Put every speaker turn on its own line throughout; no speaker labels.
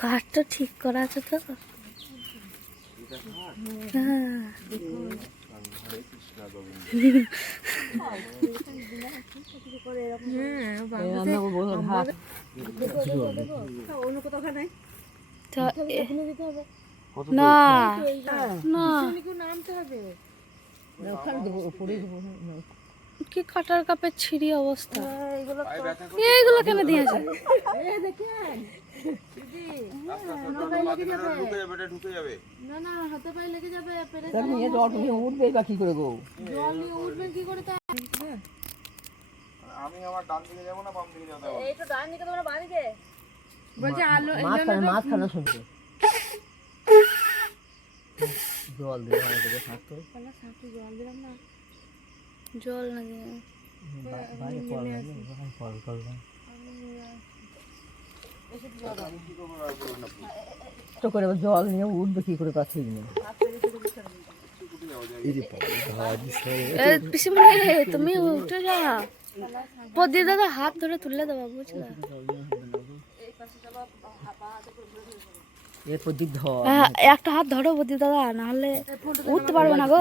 ঘাটটা ঠিক করা আছে তো? হ্যাঁ না। না। কি কাটার কাপের ছিঁড়ি অবস্থা? এইগুলো কেন দিয়েছে
ঢুকে যাবে এটা ঢুকে যাবে।
নিয়ে জল নিয়ে উঠবে বা কি করে গো?
আমি আমার ডান দিকে যাব না বাম দিকে যাব?
মাঝখানে মাঝখানে শুনছে? জল দিয়ে ভালো করে থাকতো
জল না। দিয়ে।
কল কল কল তো করে জল নিয়ে উঠবে কি করে
পিসিমণি তুমি উঠে যা। পদি দাদা হাত ধরে তুলে দেবা বুঝলা? একটা হাত ধরো বদি দাদা নাহলে উঠতে পারবে না গো।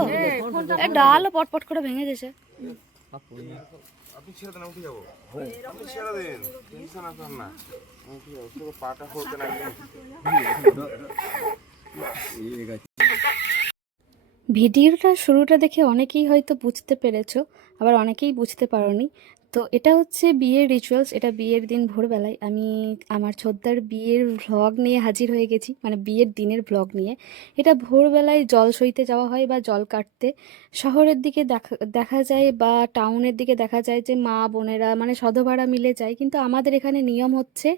ডাল পটপট করে ভেঙে গেছে
আপনি ছেড়ে দেন উঠে যাব। আপনি ছেড়ে দেন টেনশন আপনার না। উঠে যাব শুধু পাটা হতে না
ভিডিওটার শুরুটা দেখে অনেকেই হয়তো বুঝতে পেরেছ আবার অনেকেই বুঝতে পারোনি। তো এটা হচ্ছে বিয়ের রিচুয়ালস এটা বিয়ের দিন ভোরবেলায়। আমি আমার ছোদ্দার বিয়ের ভ্লগ নিয়ে হাজির হয়ে গেছি মানে বিয়ের দিনের ভ্লগ নিয়ে। এটা ভোরবেলায় জল সইতে যাওয়া হয় বা জল কাটতে। শহরের দিকে দেখা দেখা যায় বা টাউনের দিকে দেখা যায় যে মা বোনেরা মানে সধবারা মিলে যায়। কিন্তু আমাদের এখানে নিয়ম হচ্ছে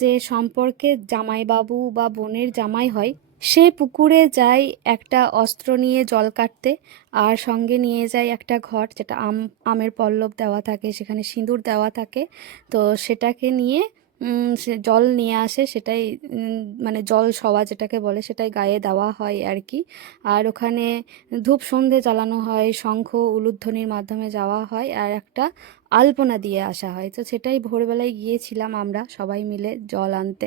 যে সম্পর্কে জামাইবাবু বা বোনের জামাই হয় সে পুকুরে যায় একটা অস্ত্র নিয়ে জল কাটতে আর সঙ্গে নিয়ে যায় একটা ঘট যেটা আম, আমের পল্লব দেওয়া থাকে, সেখানে সিঁদুর দেওয়া থাকে। তো সেটাকে নিয়ে সে জল নিয়ে আসে, সেটাই মানে জল সওয়া যেটাকে বলে, সেটাই গায়ে দেওয়া হয় আর কি। আর ওখানে ধূপ সন্ধে জ্বালানো হয়, শঙ্খ উলুধ্বনির মাধ্যমে যাওয়া হয় আর একটা আলপনা দিয়ে আসা হয়। তো সেটাই ভোরবেলায় গিয়েছিলাম আমরা সবাই মিলে জল আনতে।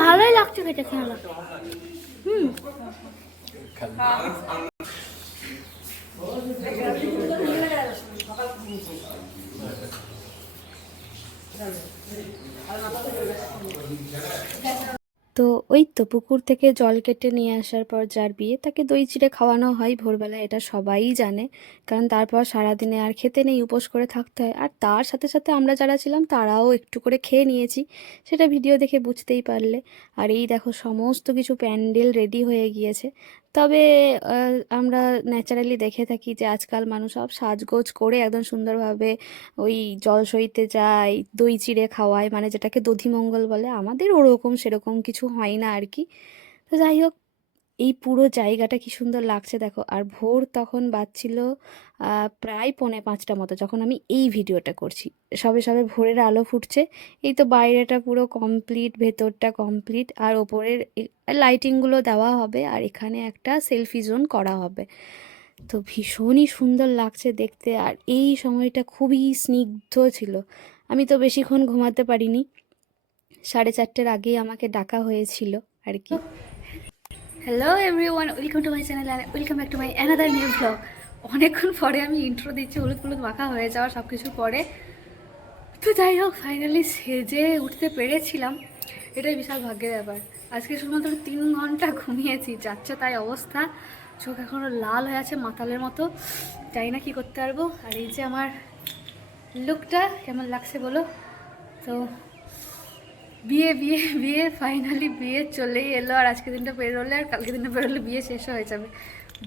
ভালোই লাগছে খেতে খেলা। হুম। তো ওই তো পুকুর থেকে জল কেটে নিয়ে আসার পর যার বিয়ে, তাকে দই চিড়ে খাওয়ানো হয় ভোরবেলা এটা সবাই জানে। কারণ তারপর সারাদিনে আর খেতে নেই, উপোস করে থাকতে হয়। আর তার সাথে সাথে আমরা যারা ছিলাম, তারাও একটু করে খেয়ে নিয়েছি। সেটা ভিডিও দেখে বুঝতেই পারলে। আর এই দেখো, সমস্ত কিছু প্যান্ডেল রেডি হয়ে গিয়েছে। তবে আমরা ন্যাচারালি দেখে থাকি যে আজকাল মানুষ সব সাজগোজ করে একদম সুন্দরভাবে ওই জল সইতে যায়, দই চিড়ে খাওয়ায় মানে যেটাকে দধিমঙ্গল বলে, আমাদের ওরকম সেরকম কিছু হয় না আর কি। তো যাই হোক এই পুরো জায়গাটা কি সুন্দর লাগছে দেখো। আর ভোর তখন বাজছিল প্রায় পৌনে পাঁচটা মতো যখন আমি এই ভিডিওটা করছি। সবে সবে ভোরের আলো ফুটছে, এই তো বাইরেটা পুরো কমপ্লিট ভেতরটা কমপ্লিট আর ওপরের লাইটিংগুলো দেওয়া হবে, আর এখানে একটা সেলফি জোন করা হবে। তো ভীষণই সুন্দর লাগছে দেখতে, আর এই সময়টা খুবই স্নিগ্ধ ছিল। আমি তো বেশিক্ষণ ঘুমাতে পারিনি। সাড়ে চারটের আগেই আমাকে ডাকা হয়েছিল আর কি। Hello everyone welcome to my channel welcome back to my another new blog অনেকক্ষণ পরে আমি ইন্ট্রো দিচ্ছি, হলুদ হলুদ মাখা হয়ে যাওয়া সব কিছু পরে। তো যাই হোক ফাইনালি সেজে উঠতে পেরেছিলাম। এটাই বিশাল ভাগ্যের ব্যাপার। আজকে শুধুমাত্র তিন ঘণ্টা ঘুমিয়েছি, যাচ্ছে তাই অবস্থা। চোখ এখনও লাল হয়ে আছে মাতালের মতো। জানি না কী করতে পারব। আর এই যে আমার লুকটা কেমন লাগছে বলো? তো
বিয়ে বিয়ে বিয়ে ফাইনালি বিয়ে চলেই এলো আর আজকে দিনটা পেরোলে আর কালকে দিনটা পেরোলে বিয়ে শেষ হয়ে যাবে।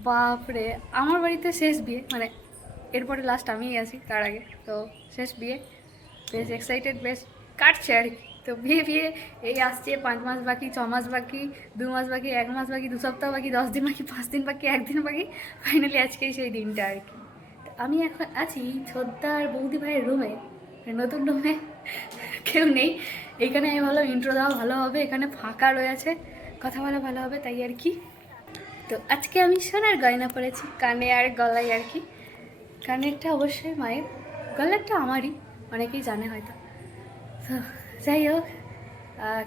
বাপরে, আমার বাড়িতে শেষ বিয়ে মানে এরপরে লাস্ট আমিই আছি তার আগে। তো শেষ বিয়ে, বেশ এক্সাইটেড বেশ কাটছে আর কি। তো বিয়ে বিয়ে, এই আসছে, পাঁচ মাস বাকি, ছ মাস বাকি, দু মাস বাকি, এক মাস বাকি, দু সপ্তাহ বাকি, দশ দিন বাকি, পাঁচ দিন বাকি, একদিন বাকি ফাইনালি আজকেই সেই দিনটা আর কি। তো আমি এখন আছি ছোদ্দা আর বৌদি ভাইয়ের রুমে নতুন রুমে কেউ নেই। এখানে আমি ভালো ইন্ট্রো দেওয়া ভালো হবে, এখানে ফাঁকা রয়েছে, কথা বলা ভালো হবে, তাই আর কি। তো আজকে আমি সোনার গয়না পরেছি, কানে আর গলায় আর কি। কানেরটা অবশ্যই মায়ের, গলারটা আমারই, অনেকেই জানে হয়তো। তো যাই হোক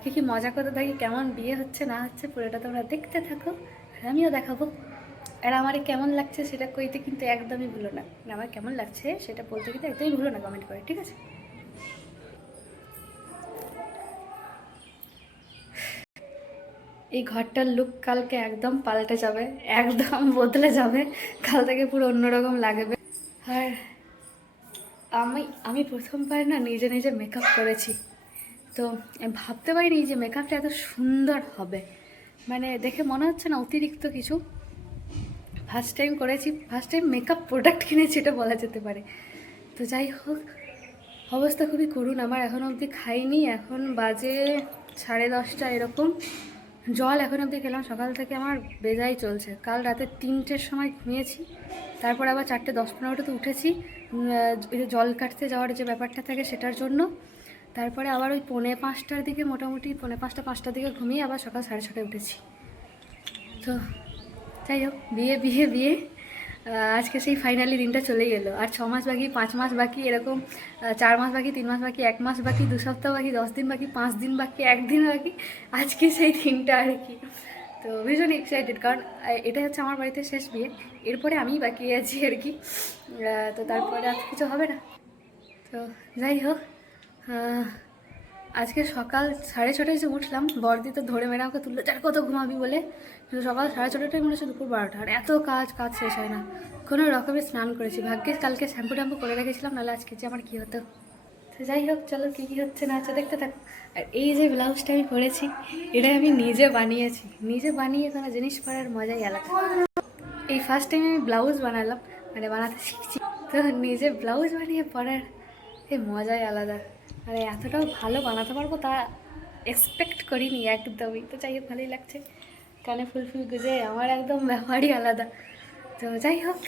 কি কি মজা করতে থাকি, কেমন বিয়ে হচ্ছে, না হচ্ছে, পুরোটা তোমরা দেখতে থাকো, আর আমিও দেখাবো। আর আমার কেমন লাগছে, সেটা কইতে কিন্তু একদমই ভুলো না। আমার কেমন লাগছে, সেটা বলতে কিন্তু একদমই ভুলো না কমেন্ট করে, ঠিক আছে? এই ঘরটার লুক কালকে একদম পাল্টে যাবে, একদম বদলে যাবে। কাল থেকে পুরো অন্যরকম লাগবে। আর আমি আমি প্রথমবার না নিজে নিজে মেকআপ করেছি। তো ভাবতে পারিনি যে মেকআপটা এত সুন্দর হবে। মানে দেখে মনে হচ্ছে না অতিরিক্ত কিছু। ফার্স্ট টাইম করেছি ফার্স্ট টাইম মেকআপ প্রোডাক্ট কিনেছি এটা বলা যেতে পারে। তো যাই হোক, অবস্থা খুবই করুন আমার এখন অবধি খাইনি, এখন বাজে সাড়ে দশটা এরকম। জল এখন অবধি খেলাম, সকাল থেকে আমার বেজাই চলছে। কাল রাতে তিনটের সময় ঘুমিয়েছি, তারপর আবার চারটে দশ পনেরোটাতে উঠেছি। জল কাটতে যাওয়ার যে ব্যাপারটা থাকে সেটার জন্য। তারপরে আবার ওই পৌনে পাঁচটার দিকে মোটামুটি পৌনে পাঁচটা, পাঁচটার দিকে ঘুমিয়ে আবার সকাল সাড়ে ছটায় উঠেছি। তো যাই হোক, বিয়ে বিয়ে বিয়ে। আজকে সেই ফাইনালি দিনটা চলেই এলো আর ছ মাস বাকি, পাঁচ মাস বাকি, এরকম চার মাস বাকি, তিন মাস বাকি, এক মাস বাকি, দু সপ্তাহ বাকি, দশ দিন বাকি, পাঁচ দিন বাকি, একদিন বাকি, আজকে সেই দিনটা আর কি। তো ভীষণ এক্সাইটেড কারণ এটা হচ্ছে আমার বাড়িতে শেষ বিয়ে। এরপরে আমিই বাকি আছি আর কি। তো তারপরে আর কিছু হবে না। তো যাই হোক আজকে সকাল সাড়ে ছটায় যে উঠলাম বর্দি তো ধরে মেরে আমাকে তুললো, যার কত ঘুমাবি বলে। কিন্তু সকাল সাড়ে ছটাটায় মনে হচ্ছে দুপুর বারোটা। আর এত কাজ কাজ শেষ হয় না। কোনো রকমে স্নান করেছি। ভাগ্যে কালকে শ্যাম্পু ট্যাম্পু করে রেখেছিলাম, নাহলে আজকে যে আমার কী হতো। তো যাই হোক, চলো কী কী হচ্ছে না হচ্ছে দেখতে থাক। আর এই যে ব্লাউজটা আমি পরেছি এটা আমি নিজে বানিয়েছি। নিজে বানিয়ে কোনো জিনিস পরার মজাই আলাদা। এই ফার্স্ট টাইম আমি ব্লাউজ বানালাম মানে বানাতে শিখছি। তো নিজে ব্লাউজ বানিয়ে পরার এই মজাই আলাদা। মানে এতটাও ভালো বানাতে পারব তা এক্সপেক্ট করিনি একদমই। তো যাই হোক, ভালোই লাগছে। কানে ফুল ফুল গুজে, আমার একদম ব্যাপারই আলাদা। তো যাই হোক,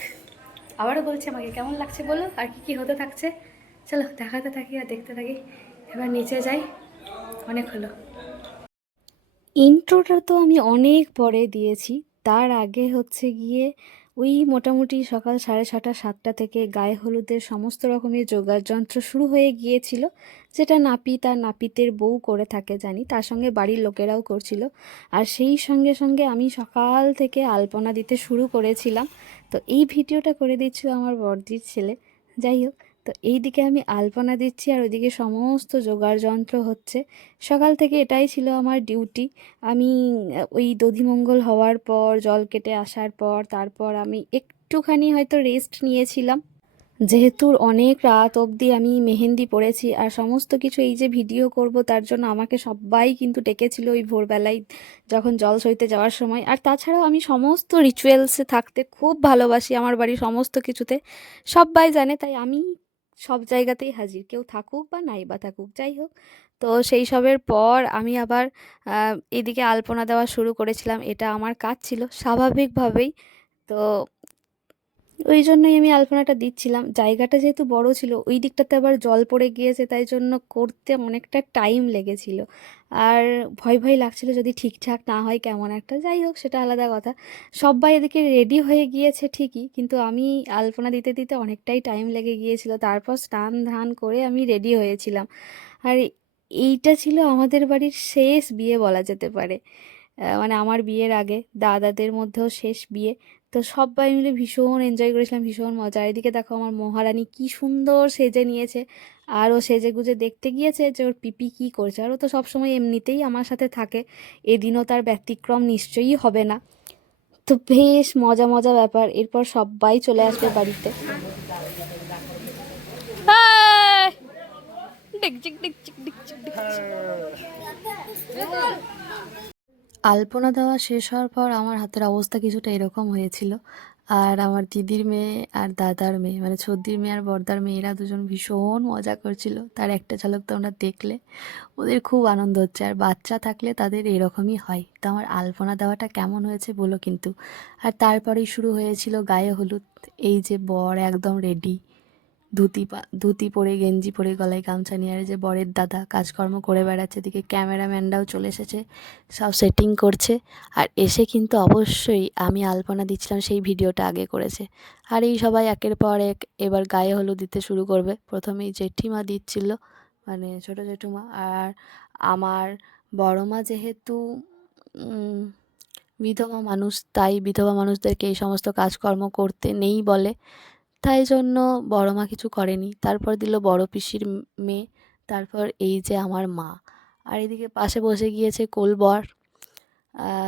আবারও বলছি আমাকে কেমন লাগছে বলো? আর কি কি হতে থাকছে? চলো, দেখাতে থাকি আর দেখতে থাকি। এবার নিচে যাই। অনেক হলো। ইন্ট্রোটা তো আমি অনেক পরে দিয়েছি। তার আগে হচ্ছে গিয়ে ওই মোটামুটি সকাল সাড়ে ছটা, সাতটা থেকে গায়ে হলুদের সমস্ত রকমের যোগার যন্ত্র শুরু হয়ে গিয়েছিল, যেটা নাপিত আর নাপিতের বউ করে থাকে, জানি। তার সঙ্গে বাড়ির লোকেরাও করছিল। আর সেই সঙ্গে সঙ্গে আমি সকাল থেকে আলপনা দিতে শুরু করেছিলাম। তো এই ভিডিওটা করে দিচ্ছিল আমার বর্দির ছেলে। যাই হোক তো এই দিকে আমি আলপনা দিচ্ছি আর ওইদিকে সমস্ত যোগাড় যন্ত্র হচ্ছে। সকাল থেকে এটাই ছিল আমার ডিউটি। আমি, ওই দধিমঙ্গল হওয়ার পর, জল কেটে আসার পর, তারপর আমি একটুখানি হয়তো রেস্ট নিয়েছিলাম। যেহেতু অনেক রাত অবধি আমি মেহেন্দি পড়েছি আর সমস্ত কিছু এই যে ভিডিও করব, তার জন্য আমাকে সবাই কিন্তু ডেকেছিল ওই ভোরবেলায় যখন জল সইতে যাওয়ার সময়। আর তাছাড়াও আমি সমস্ত রিচুয়ালসে থাকতে খুব ভালোবাসি আমার বাড়ির সমস্ত কিছুতে। সবাই জানে, তাই আমি সব জায়গাতেই হাজির। কেউ থাকুক বা নাই বা থাকুক, যাই হোক। তো সেই সবের পর আমি আবার এদিকে আলপনা দেওয়া শুরু করেছিলাম। এটা আমার কাজ ছিল স্বাভাবিকভাবেই। তো ওই জন্যই আমি আলপনাটা দিচ্ছিলাম। জায়গাটা যেহেতু বড় ছিল, ওই দিকটাতে আবার জল পড়ে গিয়েছে, তাই জন্য করতে অনেকটা টাইম লেগেছিল। আর ভয় ভয় লাগছিল যদি ঠিকঠাক না হয় কেমন একটা। যাই হোক, সেটা আলাদা কথা। সবাই এদিকে রেডি হয়ে গিয়েছে ঠিকই, কিন্তু আমি আলপনা দিতে দিতে অনেকটাই টাইম লেগে গিয়েছিল। তারপর স্নান ধান করে আমি রেডি হয়েছিলাম। আর এইটা ছিল আমাদের বাড়ির শেষ বিয়ে বলা যেতে পারে। মানে আমার বিয়ের আগে, দাদাদের মধ্যেও শেষ বিয়ে। তো সবাই মিলে ভীষণ এনজয় করেছিলাম ভীষণ মজা। এদিকে দেখো আমার মহারানী কি সুন্দর সেজে নিয়েছে। আর ও সেজে গুজে দেখতে গিয়েছে যে ওর পিপি কী করছে। আর ও তো সবসময় এমনিতেই আমার সাথে থাকে। এদিনও তার ব্যতিক্রম নিশ্চয়ই হবে না। তো বেশ মজা মজা ব্যাপার। এরপর সবাই চলে আসবে বাড়িতে।
আলপনা দেওয়া শেষ হওয়ার পর আমার হাতের অবস্থা কিছুটা এরকম হয়েছিল। আর আমার দিদির মেয়ে আর দাদার মেয়ে মানে ছদ্দির মেয়ে আর বর্দার মেয়েরা দুজন ভীষণ মজা করছিল। তার একটা ঝলক তোমরা দেখলে। ওদের খুব আনন্দ হচ্ছে। আর বাচ্চা থাকলে তাদের এরকমই হয়। তো আমার আলপনা দেওয়াটা কেমন হয়েছে বলো কিন্তু। আর তারপরেই শুরু হয়েছিল গায়ে হলুদ। এই যে বর একদম রেডি ধুতি পা, ধুতি পরে, গেঞ্জি পরে, গলায় গামছা নিয়ে, আর যে বরের দাদা কাজকর্ম করে বেড়াচ্ছে, এদিকে ক্যামেরাম্যানরাও চলে এসেছে, সব সেটিং করছে, আর এসে কিন্তু অবশ্যই আমি আলপনা দিচ্ছিলাম, সেই ভিডিওটা আগে করেছে। আর এই সবাই একের পর এক এবার গায়ে হলুদ দিতে শুরু করবে। প্রথমেই জেঠিমা দিচ্ছিল মানে ছোটো জেঠুমা, আর আমার বড় মা যেহেতু বিধবা মানুষ, তাই বিধবা মানুষদেরকে এই সমস্ত কাজকর্ম করতে নেই বলে তাই জন্য বড় মা কিছু করেনি। তারপর দিল বড় পিসির মেয়ে, তারপর এই যে আমার মা। আর এদিকে পাশে বসে গিয়েছে কোলবর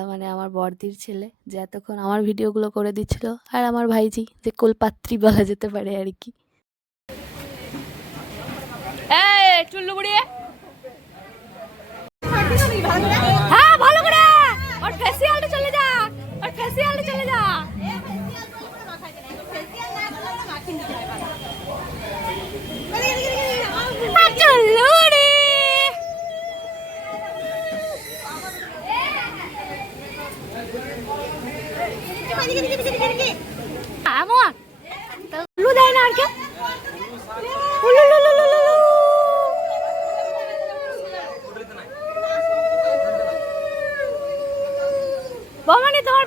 মানে আমার বড়দির ছেলে, যে এতক্ষণ আমার ভিডিওগুলো করে দিচ্ছিল। আর আমার ভাইজি, যে কোলপাত্রী বলা যেতে পারে আর কি।
চুল্লু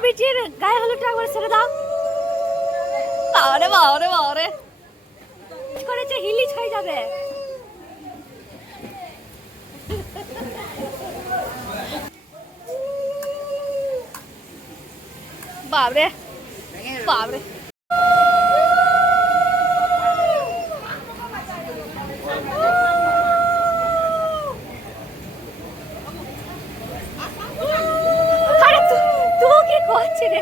বিটির গায়ে হলুদটা একবার ছেড়ে দাও। বাবারে বাবারে বাবারে করেছে হিলিচ হয়ে যাবে? বাবরে বাবরে আরে তু তুই কি করছিস রে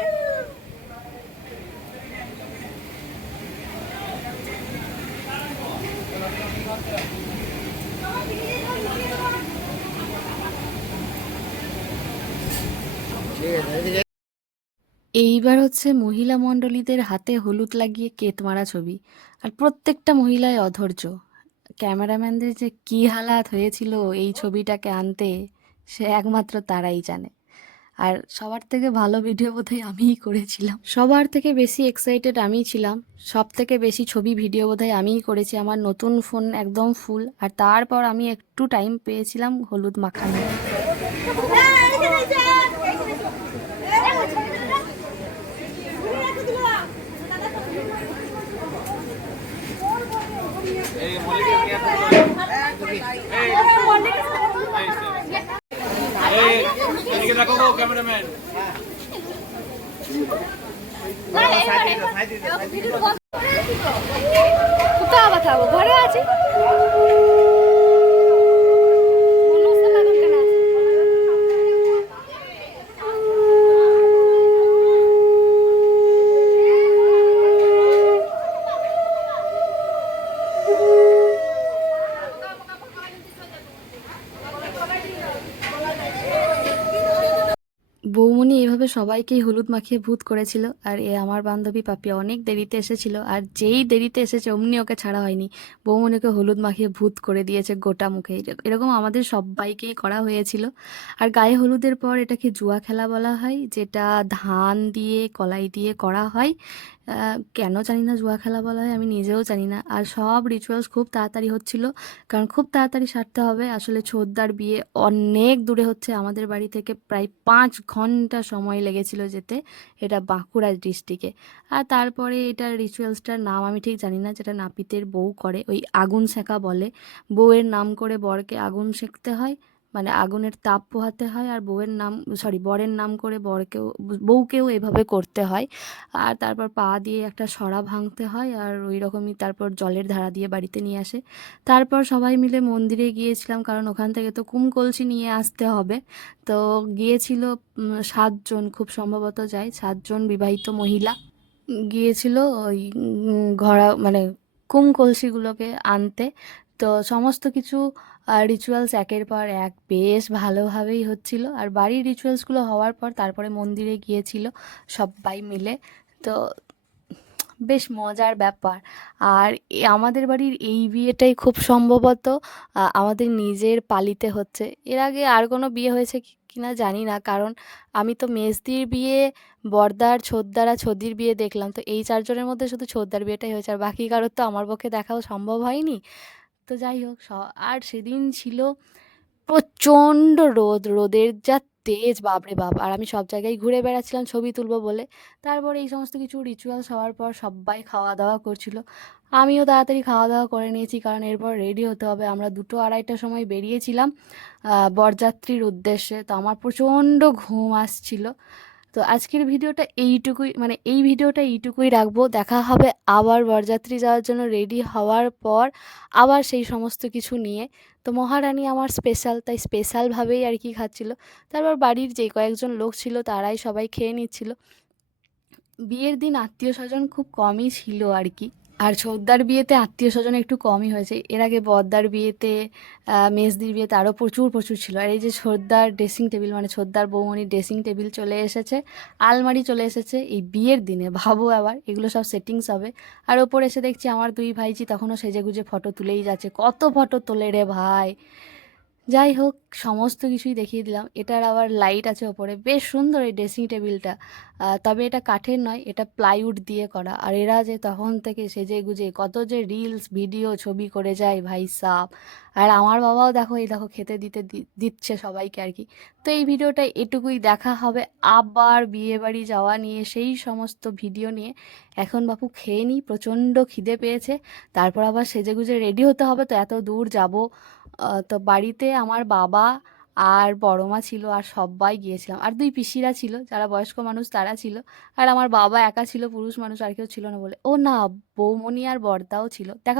এইবার হচ্ছে মহিলা মণ্ডলীদের হাতে হলুদ লাগিয়ে কেত মারা ছবি। আর প্রত্যেকটা মহিলায় অধৈর্য। ক্যামেরাম্যানদের যে কী হালাত হয়েছিল এই ছবিটাকে আনতে সে একমাত্র তারাই জানে। আর সবার থেকে ভালো ভিডিও বোধহয় আমিই করেছিলাম। সবার থেকে বেশি এক্সাইটেড আমিই ছিলাম। সব থেকে বেশি ছবি ভিডিও বোধহয় আমিই করেছি। আমার নতুন ফোন একদম ফুল আর তারপর আমি একটু টাইম পেয়েছিলাম হলুদ মাখানো।
দেখো গো ক্যামেরাম্যান।
কোথায় আবার ঘরে আছি মনস্থ লাগুন কেন আছে?
বৌমনি এভাবে সবাইকেই হলুদ মাখিয়ে ভূত করেছিল। আর এ আমার বান্ধবী পাপিয়া অনেক দেরিতে এসেছিল। আর যেই দেরিতে এসেছে, অমনি ওকে ছাড়া হয়নি। বৌমনিকে হলুদ মাখিয়ে ভূত করে দিয়েছে গোটা মুখে। এরক- এরকম আমাদের সবাইকেই করা হয়েছিল। আর গায়ে হলুদের পর এটাকে জুয়া খেলা বলা হয়, যেটা ধান দিয়ে, কলাই দিয়ে করা হয়। কেন জানি না জুয়া খেলা বলা হয়, আমি নিজেও জানি না। আর সব রিচুয়ালস খুব তাড়াতাড়ি হচ্ছিল, কারণ খুব তাড়াতাড়ি সারতে হবে। আসলে ছোদ্দার বিয়ে অনেক দূরে হচ্ছে, আমাদের বাড়ি থেকে প্রায় পাঁচ ঘণ্টা সময় লেগেছিল যেতে, এটা বাঁকুড়া ডিস্ট্রিক্টে আর তারপরে এটা রিচুয়ালসটার নাম আমি ঠিক জানি না, যেটা নাপিতের বউ করে, ওই আগুন সেঁকা বলে। বউয়ের নাম করে বরকে আগুন সেঁকতে হয় মানে আগুনের তাপ পোহাতে হয় আর বউয়ের নাম সরি বরের নাম করে বরকেও, বউকেও এভাবে করতে হয়। আর তারপর পা দিয়ে একটা সরা ভাঙতে হয় আর ওই রকমই তারপর জলের ধারা দিয়ে বাড়িতে নিয়ে আসে। তারপর সবাই মিলে মন্দিরে গিয়েছিলাম কারণ ওখান থেকে তো কুম কলসি নিয়ে আসতে হবে। তো গিয়েছিল সাতজন খুব সম্ভবত যায় সাতজন বিবাহিত মহিলা। গিয়েছিল ওই ঘোড়া মানে কুম কলসিগুলোকে আনতে। তো সমস্ত কিছু রিচুয়ালস একের পর এক বেশ ভালোভাবেই হচ্ছিল। আর বাড়ির রিচুয়ালসগুলো হওয়ার পর তারপরে মন্দিরে গিয়েছিল সবাই মিলে। তো বেশ মজার ব্যাপার। আর আমাদের বাড়ির এই বিয়েটাই খুব সম্ভবত আমাদের নিজের পালিতে হচ্ছে। এর আগে আর কোনো বিয়ে হয়েছে কিনা জানি না। কারণ আমি তো মেজদির বিয়ে, বর্দার, ছোদ্দার আর ছদির বিয়ে দেখলাম। তো এই চারজনের মধ্যে শুধু ছোদ্দার বিয়েটাই হয়েছে। আর বাকি কারোর তো আমার পক্ষে দেখাও সম্ভব হয়নি। তো যাই হোক আর সেদিন ছিল প্রচণ্ড রোদ, রোদের যা তেজ, বাপরে বাপ। আর আমি সব জায়গায় ঘুরে বেড়াচ্ছিলাম ছবি তুলবো বলে। তারপর এই সমস্ত কিছু রিচুয়ালস হওয়ার পর সবাই খাওয়া দাওয়া করছিল। আমিও তাড়াতাড়ি খাওয়া দাওয়া করে নিয়েছি কারণ এরপর রেডি হতে হবে। আমরা দুটো আড়াইটার সময় বেরিয়েছিলাম বরযাত্রীর উদ্দেশ্যে। তো আমার প্রচণ্ড ঘুম আসছিল। তো আজকের ভিডিওটা এইটুকুই মানে এই ভিডিওটা এইটুকুই রাখব। দেখা হবে আবার বরযাত্রী যাওয়ার জন্য রেডি হওয়ার পর আবার সেই সমস্ত কিছু নিয়ে। তো মহারানী আমার স্পেশাল তাই স্পেশালভাবেই আর কি খাচ্ছিল। তারপর বাড়ির যে কয়েকজন লোক ছিল তারাই সবাই খেয়ে নিচ্ছিল। বিয়ের দিন আত্মীয় স্বজন খুব কমই ছিল আর কি। আর সর্দার বিয়েতে আত্মীয় স্বজন একটু কমই হয়েছে। এর আগে বদ্দার বিয়েতে মেসদির মেজদির বিয়েতে আরও প্রচুর প্রচুর ছিল। আর এই যে সর্দার ড্রেসিং টেবিল মানে সর্দার বৌমনির ড্রেসিং টেবিল চলে এসেছে, আলমারি চলে এসেছে এই বিয়ের দিনে, ভাবো আবার, এগুলো সব সেটিংস হবে। আর ওপর এসে দেখছি আমার দুই ভাইজি তখনও সেজে গুজে ফটো তুলেই যাচ্ছে। কত ফটো তোলে রে ভাই? যাই হোক, সমস্ত কিছুই দেখিয়ে দিলাম। এটার আবার লাইট আছে ওপরে। বেশ সুন্দর এই ড্রেসিং টেবিলটা তবে এটা কাঠের নয়, এটা প্লাইউড দিয়ে করা। আর এরা যে তখন থেকে সেজে গুজে কত যে রিলস ভিডিও ছবি করে যায়, ভাই সাপ আর আমার বাবাও দেখো, এই দেখো, খেতে দিতে দিচ্ছে সবাইকে আর কি। তো এই ভিডিওটা এটুকুই দেখা হবে। আবার বিয়ে বাড়ি যাওয়া নিয়ে সেই সমস্ত ভিডিও নিয়ে। এখন বাপু খেয়ে নিই প্রচণ্ড খিদে পেয়েছে। তারপর আবার সেজে গুজে রেডি হতে হবে। তো এত দূর যাব তো বাড়িতে আমার বাবা আর বড় মা ছিল আর সবাই গিয়েছিলাম। আর দুই পিসিরা ছিল, যারা বয়স্ক মানুষ তারা ছিল। আর আমার বাবা একা ছিল, পুরুষ মানুষ আর কেউ ছিল না বলে। ও না বৌমনি আর বর্দাও ছিল। দেখা